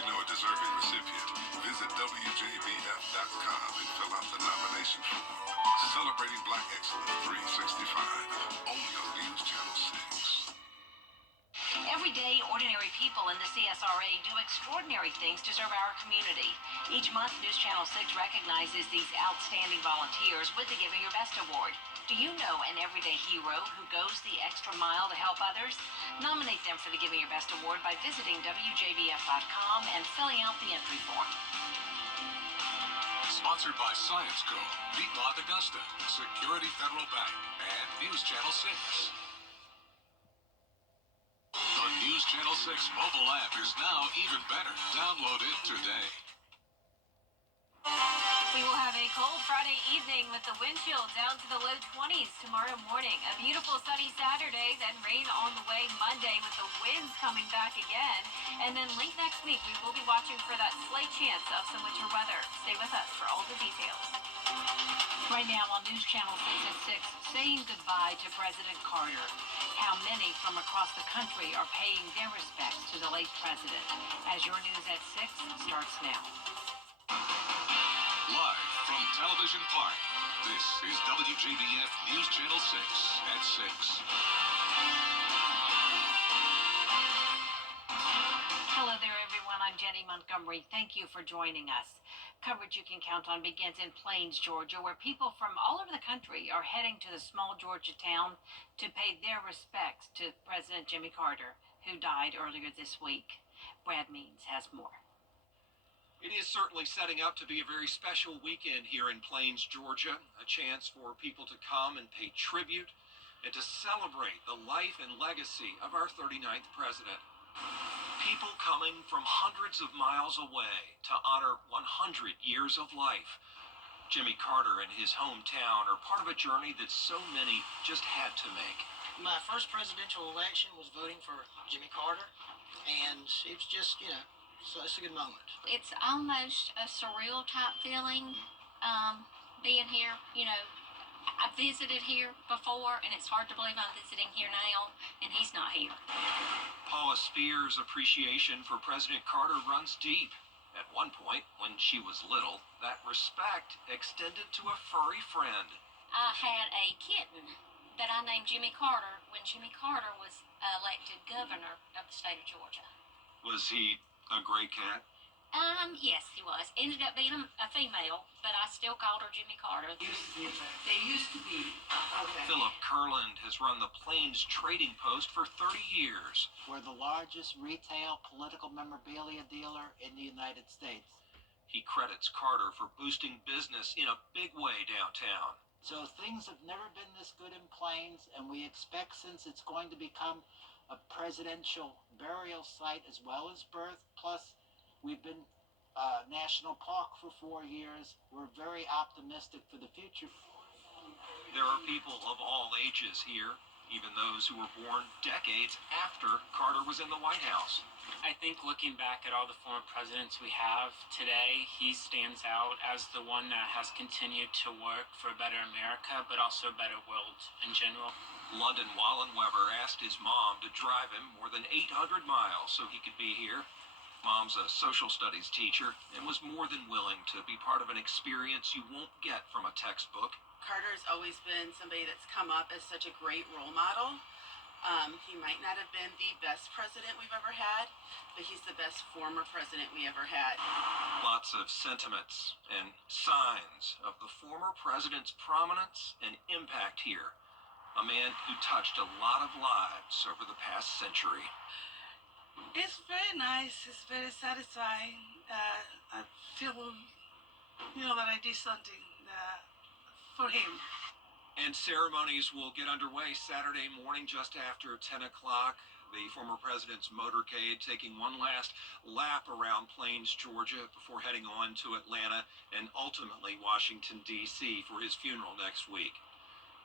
you know a deserving recipient, visit WJBF.com and fill out the nomination form. Celebrating Black Excellence 365, only on News Channel 6. Every day, ordinary people in the CSRA do extraordinary things to serve our community. Each month, News Channel 6 recognizes these outstanding volunteers with the Giving Your Best Award. Do you know an everyday hero who goes the extra mile to help others? Nominate them for the Giving Your Best Award by visiting WJBF.com and filling out the entry form. Sponsored by Science Co., Piedmont Augusta, Security Federal Bank, and News Channel 6. The News Channel 6 mobile app is now even better. Download it today. We will have a cold Friday evening with the wind chill down to the low 20s tomorrow morning. A beautiful sunny Saturday, then rain on the way Monday with the winds coming back again. And then late next week, we will be watching for that slight chance of some winter weather. Stay with us for all the details. Right now on News Channel 6 at 6, saying goodbye to President Carter. How many from across the country are paying their respects to the late president. As your News at 6 starts now. Live from Television Park, this is WJBF News Channel 6 at 6. Hello there, everyone. I'm Jenny Montgomery. Thank you for joining us. Coverage you can count on begins in Plains, Georgia, where people from all over the country are heading to the small Georgia town to pay their respects to President Jimmy Carter, who died earlier this week. Brad Means has more. It is certainly setting up to be a very special weekend here in Plains, Georgia, a chance for people to come and pay tribute and to celebrate the life and legacy of our 39th president. People coming from hundreds of miles away to honor 100 years of life. Jimmy Carter and his hometown are part of a journey that so many just had to make. My first presidential election was voting for Jimmy Carter, and it was just, so it's a good moment. It's almost a surreal type feeling, being here. I visited here before, and it's hard to believe I'm visiting here now, and he's not here. Paula Spear's appreciation for President Carter runs deep. At one point, when she was little, that respect extended to a furry friend. I had a kitten that I named Jimmy Carter when Jimmy Carter was elected governor of the state of Georgia. Was he a gray cat? Yes, he was. Ended up being a female, but I still called her Jimmy Carter. They used to be. Okay. Philip Kurland has run the Plains Trading Post for 30 years. We're the largest retail political memorabilia dealer in the United States. He credits Carter for boosting business in a big way downtown. So things have never been this good in Plains, and we expect, since it's going to become a presidential burial site as well as birth, plus we've been national park for 4 years. We're very optimistic for the future. There are people of all ages here, even those who were born decades after Carter was in the White House. I think looking back at all the former presidents we have today, he stands out as the one that has continued to work for a better America, but also a better world in general. London Wallenweber asked his mom to drive him more than 800 miles so he could be here. Mom's a social studies teacher and was more than willing to be part of an experience you won't get from a textbook. Carter's always been somebody that's come up as such a great role model. He might not have been the best president we've ever had, but he's the best former president we ever had. Lots of sentiments and signs of the former president's prominence and impact here. A man who touched a lot of lives over the past century. It's very nice. It's very satisfying. I feel, that I did something for him. And ceremonies will get underway Saturday morning just after 10 o'clock. The former president's motorcade taking one last lap around Plains, Georgia, before heading on to Atlanta and ultimately Washington, D.C. for his funeral next week.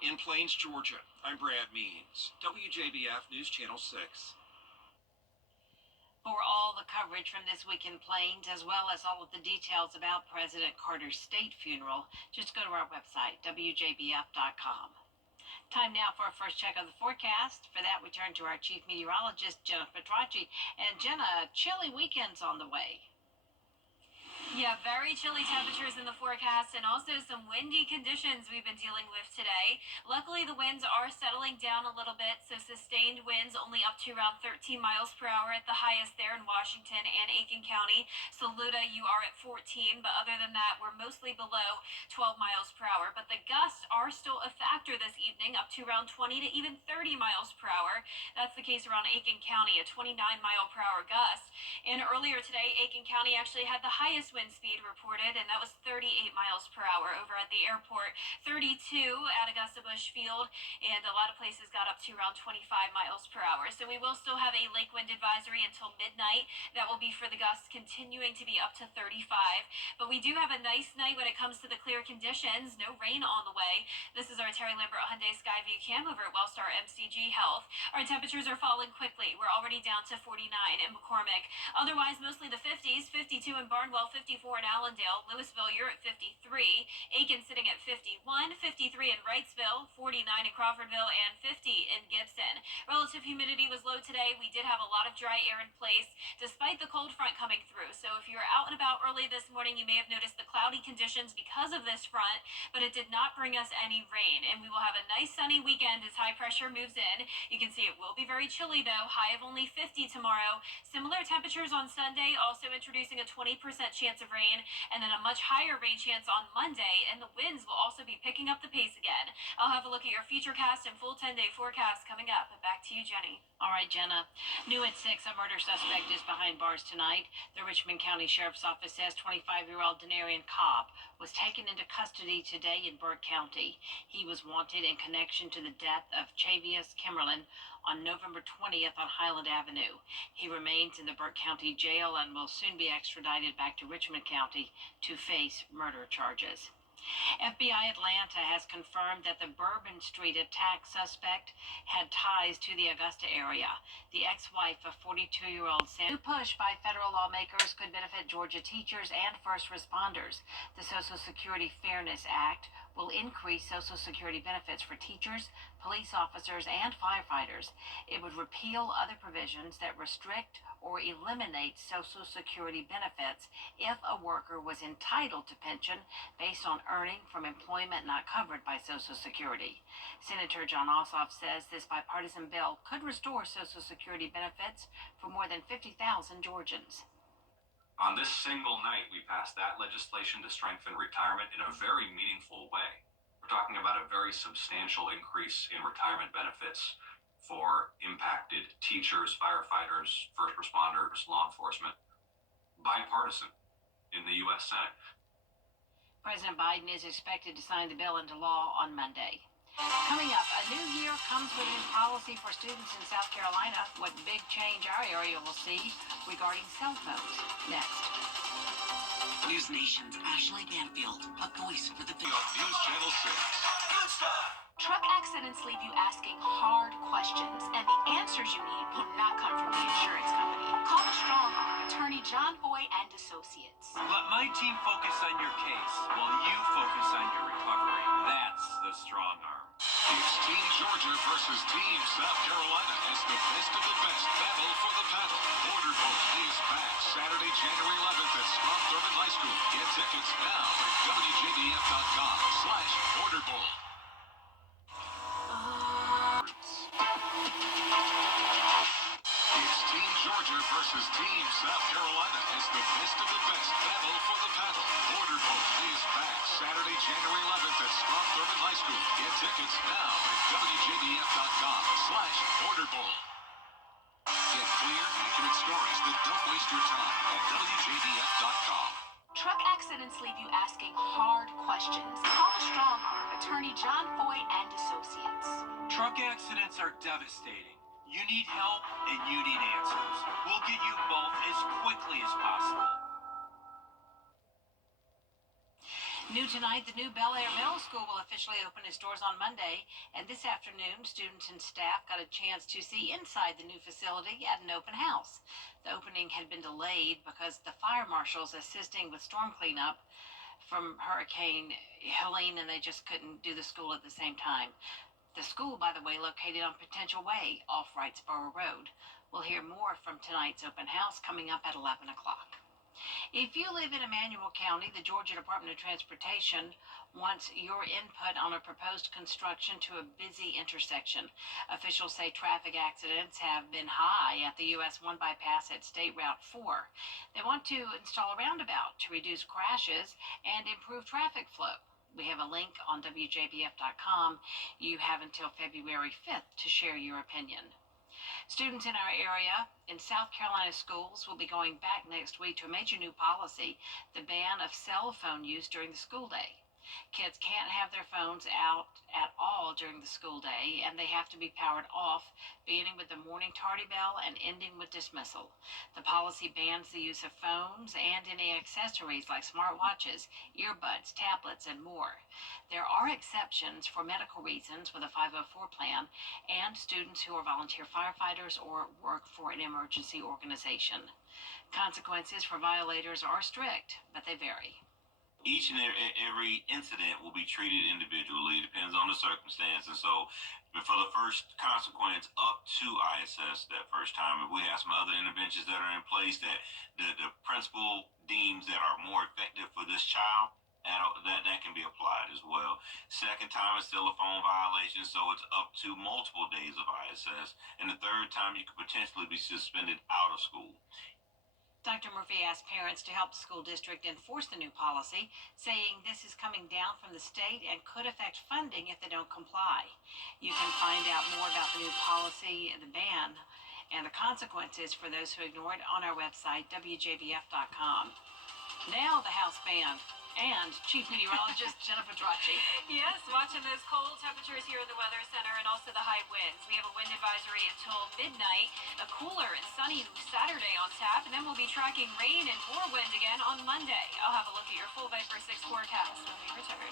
In Plains, Georgia, I'm Brad Means, WJBF News Channel 6. For all the coverage from this week in Plains, as well as all of the details about President Carter's state funeral, just go to our website, WJBF.com. Time now for our first check of the forecast. For that, we turn to our chief meteorologist, Jenna Petracci. And Jenna, chilly weekend's on the way. Yeah, very chilly temperatures in the forecast and also some windy conditions we've been dealing with today. Luckily, the winds are settling down a little bit, so sustained winds only up to around 13 miles per hour at the highest there in Washington and Aiken County. Saluda, you are at 14, but other than that, we're mostly below 12 miles per hour. But the gusts are still a factor this evening, up to around 20 to even 30 miles per hour. That's the case around Aiken County, a 29-mile-per-hour gust. And earlier today, Aiken County actually had the highest wind speed reported, and that was 38 miles per hour over at the airport, 32 at Augusta Bush Field, and a lot of places got up to around 25 miles per hour. So we will still have a lake wind advisory until midnight. That will be for the gusts continuing to be up to 35. But we do have a nice night when it comes to the clear conditions. No rain on the way. This is our Terry Lambert Hyundai Skyview Cam over at Wellstar MCG Health. Our temperatures are falling quickly. We're already down to 49 in McCormick. Otherwise, mostly the 50s, 52 in Barnwell, 54 in Allendale. Louisville, you're at 53. Aiken sitting at 51, 53 in Wrightsville, 49 in Crawfordville, and 50 in Gibson. Relative humidity was low today. We did have a lot of dry air in place despite the cold front coming through. So if you were out and about early this morning, you may have noticed the cloudy conditions because of this front, but it did not bring us any rain. And we will have a nice sunny weekend as high pressure moves in. You can see it will be very chilly though, high of only 50 tomorrow. Similar temperatures on Sunday, also introducing a 20% chance of rain, and then a much higher rain chance on Monday, and the winds will also be picking up the pace again. I'll have a look at your futurecast and full 10-day forecast coming up. Back to you, Jenny. All right, Jenna. New at 6, a murder suspect is behind bars tonight. The Richmond County Sheriff's Office says 25-year-old Denarian Cobb was taken into custody today in Burke County. He was wanted in connection to the death of Chavius Kimmerlin on November 20th on Highland Avenue. He remains in the Burke County Jail and will soon be extradited back to Richmond County to face murder charges. FBI Atlanta has confirmed that the Bourbon Street attack suspect had ties to the Augusta area. The ex-wife of 42-year-old Sam. New push by federal lawmakers could benefit Georgia teachers and first responders. The Social Security Fairness Act will increase Social Security benefits for teachers, police officers, and firefighters. It would repeal other provisions that restrict or eliminate Social Security benefits if a worker was entitled to pension based on earning from employment not covered by Social Security. Senator John Ossoff says this bipartisan bill could restore Social Security benefits for more than 50,000 Georgians. On this single night, we passed that legislation to strengthen retirement in a very meaningful way. We're talking about a very substantial increase in retirement benefits for impacted teachers, firefighters, first responders, law enforcement. Bipartisan in the U.S. Senate. President Biden is expected to sign the bill into law on Monday. Coming up, a new year comes with a new policy for students in South Carolina. What big change our area will see regarding cell phones. Next. News Nation's Ashley Banfield, a voice for the On News Channel 6. Good stuff. Truck accidents leave you asking hard questions, and the answers you need will not come from the insurance company. Call the Strong Arm, attorney John Boy and Associates. Let my team focus on your case while you focus on your recovery. That's the Strong Arm. It's Team Georgia versus Team South Carolina as the best of the best battle for the paddle. Border Bowl is back Saturday, January 11th at Strom Thurmond High School. Get tickets now at WJBF.com/Border Bowl. It's Team Georgia versus Team South Carolina as the best of the best battle for the paddle. Border Bowl is back Saturday, January 11th at Strom Thurmond High School. Get tickets now at WJBF.com/Border Bowl. Get clear, accurate stories that don't waste your time at WJBF.com. Truck accidents leave you asking hard questions. Call the Strong Arm, attorney John Boy and Associates. Truck accidents are devastating. You need help and you need answers. We'll get you both as quickly as possible. New tonight, the new Bel Air Middle School will officially open its doors on Monday, and this afternoon, students and staff got a chance to see inside the new facility at an open house. The opening had been delayed because the fire marshals assisting with storm cleanup from Hurricane Helene, and they just couldn't do the school at the same time. The school, by the way, located on Potential Way off Wrightsboro Road. We'll hear more from tonight's open house coming up at 11 o'clock. If you live in Emmanuel County, the Georgia Department of Transportation wants your input on a proposed construction to a busy intersection. Officials say traffic accidents have been high at the US 1 bypass at State Route 4. They want to install a roundabout to reduce crashes and improve traffic flow. We have a link on WJBF.com. You have until February 5th to share your opinion. Students in our area in South Carolina schools will be going back next week to a major new policy, the ban of cell phone use during the school day. Kids can't have their phones out at all during the school day, and they have to be powered off, beginning with the morning tardy bell and ending with dismissal. The policy bans the use of phones and any accessories like smartwatches, earbuds, tablets, and more. There are exceptions for medical reasons with a 504 plan and students who are volunteer firefighters or work for an emergency organization. Consequences for violators are strict, but they vary. Each and every incident will be treated individually. It depends on the circumstance. And so for the first consequence up to ISS that first time, if we have some other interventions that are in place that the principal deems that are more effective for this child, that can be applied as well. Second time is still a phone violation, so it's up to multiple days of ISS. And the third time, you could potentially be suspended out of school. Dr. Murphy asked parents to help the school district enforce the new policy, saying this is coming down from the state and could affect funding if they don't comply. You can find out more about the new policy, the ban, and the consequences for those who ignore it on our website, WJBF.com. Now the house band and Chief Meteorologist Jennifer Dracci. Yes, watching those cold temperatures here in the Weather Center and also the high winds. We have a wind advisory until midnight, a cooler and sunny Saturday on tap, and then we'll be tracking rain and more wind again on Monday. I'll have a look at your full Viper 6 forecast when we return.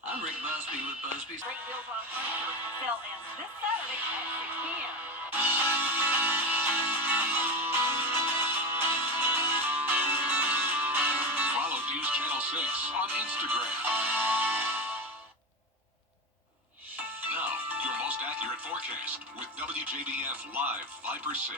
I'm Rick Busby with Busby's. Great deals on furniture. Sale ends this Saturday at 6 p.m. Follow News Channel 6 on Instagram. Now, your most accurate forecast with WJBF Live Viper 6.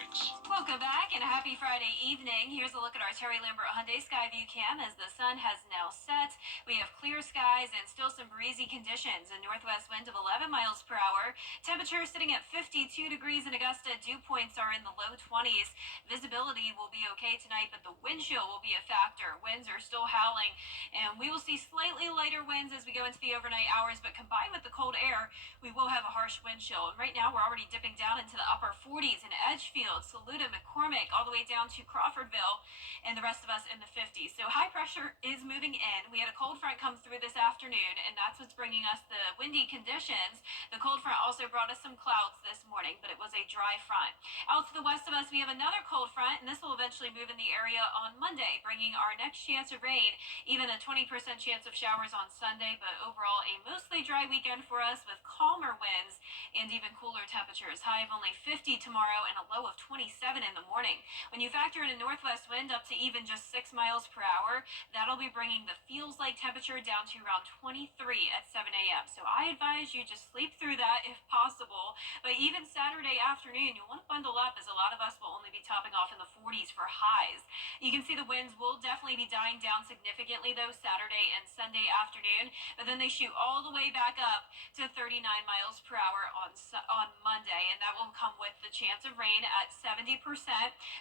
Welcome back and a happy Friday evening. Here's a look at our Terry Lambert Hyundai Skyview cam as the sun has now set. We have clear skies and still some breezy conditions. A northwest wind of 11 miles per hour. Temperature sitting at 52 degrees in Augusta. Dew points are in the low 20s. Visibility will be okay tonight, but the wind chill will be a factor. Winds are still howling, and we will see slightly lighter winds as we go into the overnight hours, but combined with the cold air, we will have a harsh wind chill. And right now, we're already dipping down into the upper 40s in Edgefield, Saluda, McCormick, all the way down to Crawfordville, and the rest of us in the 50s. So high pressure is moving in. We had a cold front come through this afternoon, and that's what's bringing us the windy conditions. The cold front also brought us some clouds this morning, but it was a dry front. Out to the west of us, we have another cold front, and this will eventually move in the area on Monday, bringing our next chance of rain, even a 20% chance of showers on Sunday, but overall a mostly dry weekend for us with calmer winds and even cooler temperatures. High of only 50 tomorrow and a low of 27 in the morning. When you factor in a northwest wind up to even just 6 miles per hour, that'll be bringing the feels like temperature down to around 23 at 7 a.m. So I advise you just sleep through that if possible. But even Saturday afternoon, you'll want to bundle up as a lot of us will only be topping off in the 40s for highs. You can see the winds will definitely be dying down significantly though Saturday and Sunday afternoon, but then they shoot all the way back up to 39 miles per hour on Monday, and that will come with the chance of rain at 70%.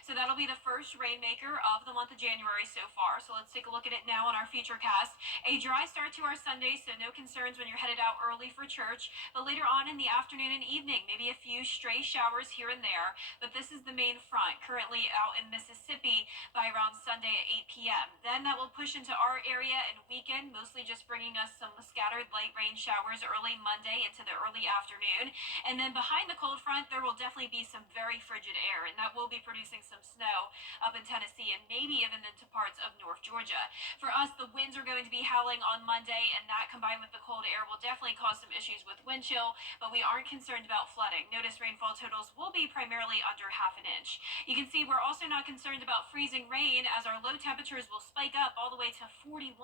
So that'll be the first rainmaker of the month of January so far. So let's take a look at it now on our Futurecast. A dry start to our Sunday, so no concerns when you're headed out early for church, but later on in the afternoon and evening, maybe a few stray showers here and there. But this is the main front currently out in Mississippi by around Sunday at 8 p.m. Then that will push into our area and weekend, mostly just bringing us some scattered light rain showers early Monday into the early afternoon. And then behind the cold front, there will definitely be some very frigid air, and that will be producing some snow up up in Tennessee and maybe even into parts of North Georgia. For us, the winds are going to be howling on Monday, and that combined with the cold air will definitely cause some issues with wind chill, but we aren't concerned about flooding. Notice rainfall totals will be primarily under half an inch. You can see we're also not concerned about freezing rain, as our low temperatures will spike up all the way to 41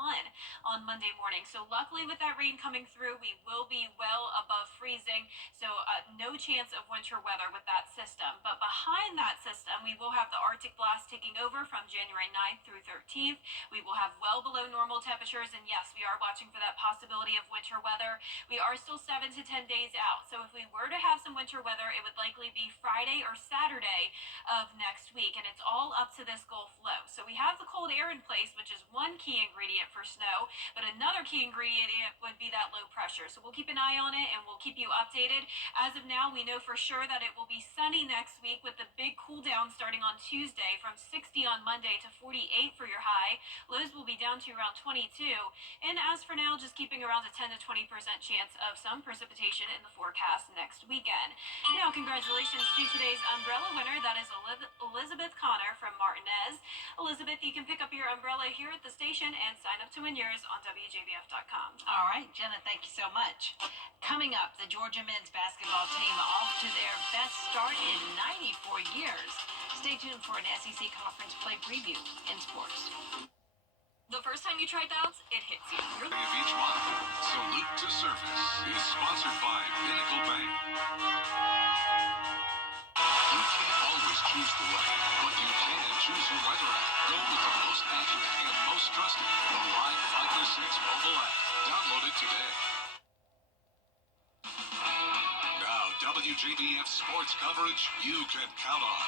on Monday morning. So luckily with that rain coming through, we will be well above freezing. So no chance of winter weather with that system. But behind that system, we will have the Arctic blast taking over from January 9th through 13th. We will have well below normal temperatures. And yes, we are watching for that possibility of winter weather. We are still 7 to 10 days out. So if we were to have some winter weather, it would likely be Friday or Saturday of next week. And it's all up to this Gulf low. So we have the cold air in place, which is one key ingredient for snow. But another key ingredient would be that low pressure. So we'll keep an eye on it and we'll keep you updated. As of now, we know for sure that it will be sunny next week with the big cool down starting on Tuesday from 60 on Monday to 48 for your high. Lows will be down to around 22. And as for now, just keeping around a 10 to 20% chance of some precipitation in the forecast next weekend. Now, congratulations to today's umbrella winner. That is Elizabeth Connor from Martinez. Elizabeth, you can pick up your umbrella here at the station and sign up to win yours on WJBF.com. All right, Jenna, thank you so much. Coming up, the Georgia men's basketball team off to their best start in 94 years. Stay tuned for an SEC conference play preview in sports. The first time you try bounce, it hits you. Of each month, Salute to Service is sponsored by Pinnacle Bank. You can't always choose the way, but you can choose your weather app. Go with the most accurate and most trusted, the Live Fighter 6 mobile app. Download it today. Now, WJBF sports coverage you can count on.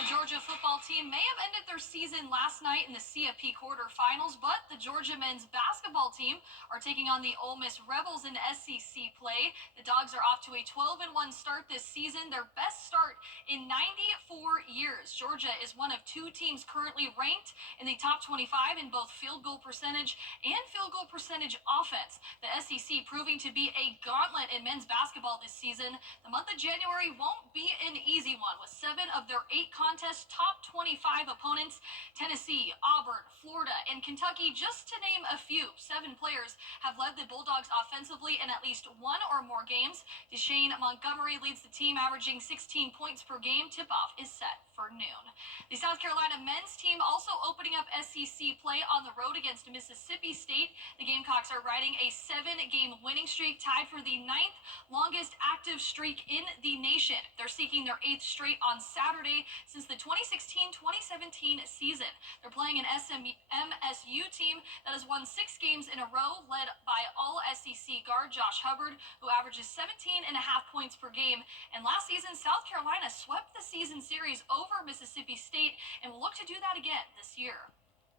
The Georgia football team may have ended their season last night in the CFP quarterfinals, but the Georgia men's basketball team are taking on the Ole Miss Rebels in SEC play. The Dogs are off to a 12-1 start this season, their best start in 94 years. Georgia is one of two teams currently ranked in the top 25 in both field goal percentage and field goal percentage offense. The SEC proving to be a gauntlet in men's basketball this season. The month of January won't be an easy one, with 7 of their 8 contest top 25 opponents. Tennessee, Auburn, Florida, and Kentucky, just to name a few. 7 players have led the Bulldogs offensively in at least one or more games. Deshane Montgomery leads the team, averaging 16 points per game. Tip-off is set for noon. The South Carolina men's team also opening up SEC play on the road against Mississippi State. The Gamecocks are riding a 7-game winning streak, tied for the 9th longest active streak in the nation. They're seeking their 8th straight on Saturday since the 2016-2017 season. They're playing an MSU team that has won 6 games in a row, led by all-SEC guard Josh Hubbard, who averages 17.5 points per game. And last season, South Carolina swept the season series over Mississippi State and will look to do that again this year.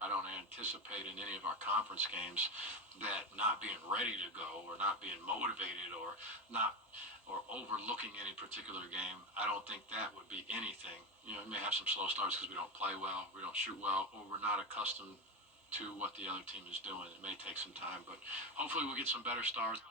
I don't anticipate in any of our conference games that not being ready to go or not being motivated or overlooking any particular game. I don't think that would be anything. You know, we may have some slow starts because we don't play well, we don't shoot well, or we're not accustomed to what the other team is doing. It may take some time, but hopefully we'll get some better starts.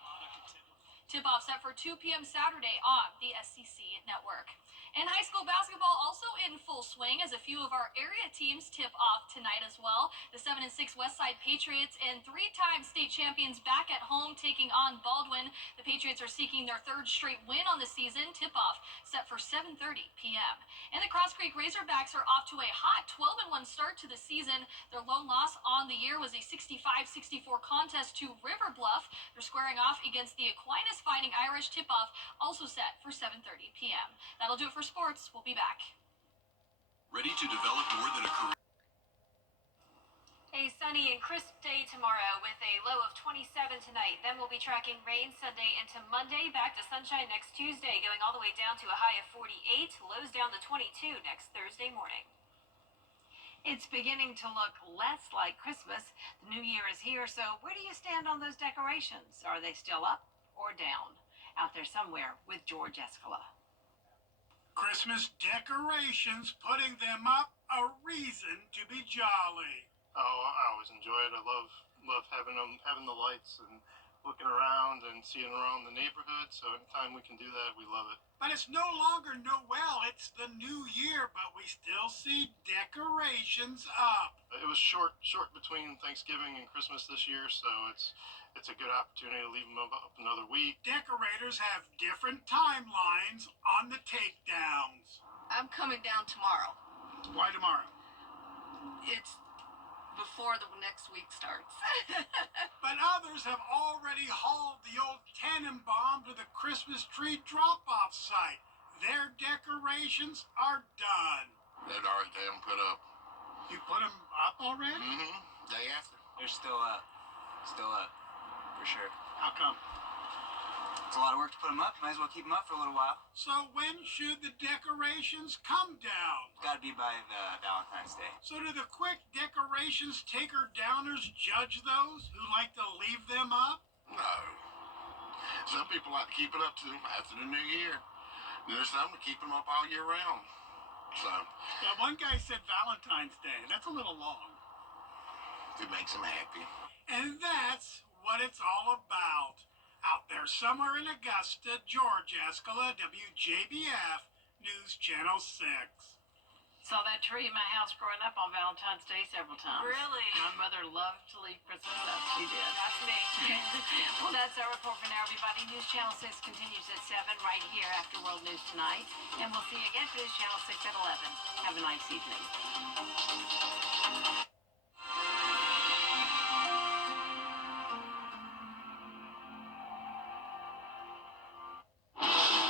Tip-off set for 2 p.m. Saturday on the SEC Network. And high school basketball also in full swing as a few of our area teams tip off tonight as well. The 7-6 Westside Patriots and 3-time state champions back at home taking on Baldwin. The Patriots are seeking their 3rd straight win on the season. Tip-off set for 7:30 p.m. And the Cross Creek Razorbacks are off to a hot 12-1 start to the season. Their lone loss on the year was a 65-64 contest to River Bluff. They're squaring off against the Aquinas Fighting Irish. Tip-off also set for 7:30 p.m. That'll do it for sports. We'll be back. Ready to develop more than a career? A sunny and crisp day tomorrow with a low of 27 tonight. Then we'll be tracking rain Sunday into Monday, back to sunshine next Tuesday, going all the way down to a high of 48, lows down to 22 next Thursday morning. It's beginning to look less like Christmas. The new year is here, so where do you stand on those decorations? Are they still up or down? Out there somewhere with George Escala. Christmas decorations, putting them up, a reason to be jolly. Oh, I always enjoy it. I love having them, having the lights and looking around and seeing around the neighborhood. So anytime we can do that, we love it. But it's no longer Noel, it's the new year, but we still see decorations up. It was short between Thanksgiving and Christmas this year, so it's a good opportunity to leave them up another week. Decorators have different timelines on the takedowns. I'm coming down tomorrow. Why tomorrow? It's before the next week starts. But others have already hauled the old Tannenbaum to the Christmas tree drop-off site. Their decorations are done. They'd already had them put up. You put them up already? Mm-hmm. Day after. They're still up. Still up. For sure. How come? It's a lot of work to put them up. Might as well keep them up for a little while. So when should the decorations come down? Got to be by Valentine's Day. So do the quick decorations taker-downers judge those who like to leave them up? No. Some people like to keep it up to after the new year. There's some that keep them up all year round. So. Yeah, one guy said Valentine's Day. That's a little long. It makes them happy. And that's what it's all about. Out there somewhere in Augusta, George Escala, WJBF, News Channel 6. Saw that tree in my house growing up on Valentine's Day several times. Really? My mother loved to leave presents up. She did. That's me. Well, that's our report for now, everybody. News Channel 6 continues at 7 right here after World News Tonight. And we'll see you again for News Channel 6 at 11. Have a nice evening.